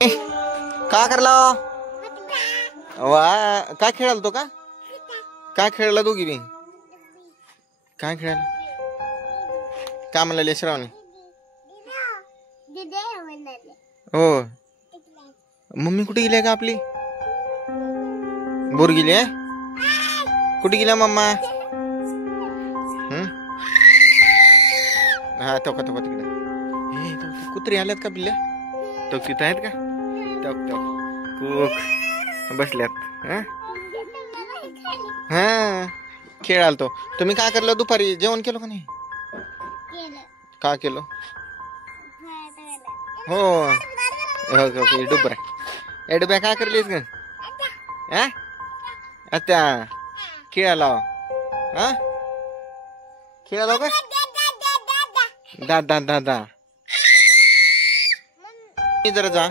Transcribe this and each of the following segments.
का करला वा काय खेळाल तो का काय खेळला दोघी बी काय खेळायला काय म्हणाले श्रावणी हो मम्मी कुठे गेली का आपली बोर गेली कुठे गेल्या मम्मा हा तो का तिकडे कुत्री आल्यात का पिल्ल्या तो तिथं आहेत का टक टक कुक बसल्यात हा खेळाल तो तुम्ही काय करलं दुपारी जेवण केलं का नाही का केलं हो डुबर ए डुब्या काय करलीस ग आता खेळाला हा खेळाला का दादा दादा जरा जा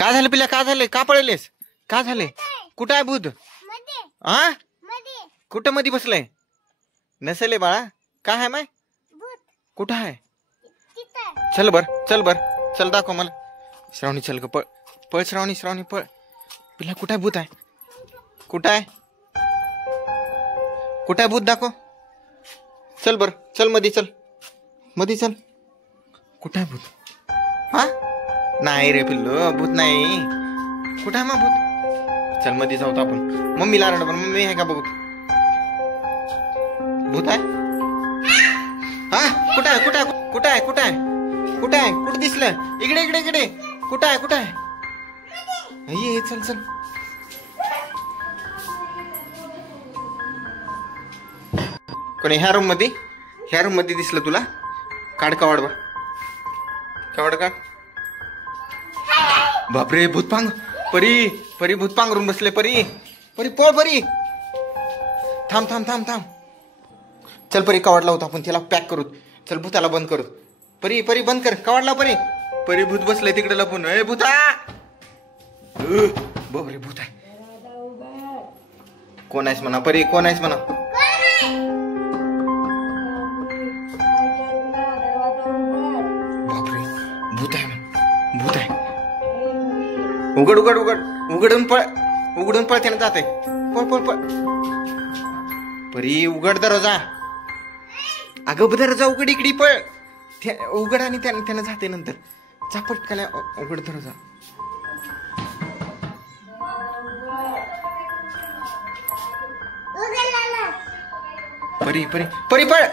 का झालं पिल्या का झाले का पळलेस का झाले कुठं आहे भूत हा कुठं मध्ये बसलंय नसेल बाळा काय आहे माय कुठं आहे चल बर दाखव मला श्रावणी चल ग पळ पळ श्रावणी पळ पिल्या कुठं आहे भूत आहे कुठं आहे भूत दाखव चल बर चल मध्ये चल कुठं आहे भूत हा नाही रे पिल्लू भूत नाही कुठं आहे मग भूत चल मध्ये जाऊ आपण मम्मीला आरड पण मम्मी आहे का बघू भूत आहे हा कुठं दिसलं इकडे कुठं आहे ये चल कोणी ह्या रूम मध्ये दिसलं तुला काढ काढ बापरे भूतपांग परी भूत पांघरून बसले परी पळ परी थांब चल परी कवाड लावतो आपण त्याला पॅक करू चल भूताला बंद करू परी बंद कर कवाड लाव परी भूत बसले तिकडे लपून ए भूता बापरे भूत आहे कोण आहेस म्हणा परी कोण आहेस म्हणा बापरे भूत आहे उघडून पळ त्याने जाते पळ परी उघड दरवाजा अगं दरवाजा उघड इकडे पळ उघड आणि त्याने जाते नंतर चापट काल्या उघड दरवाजा परी पळ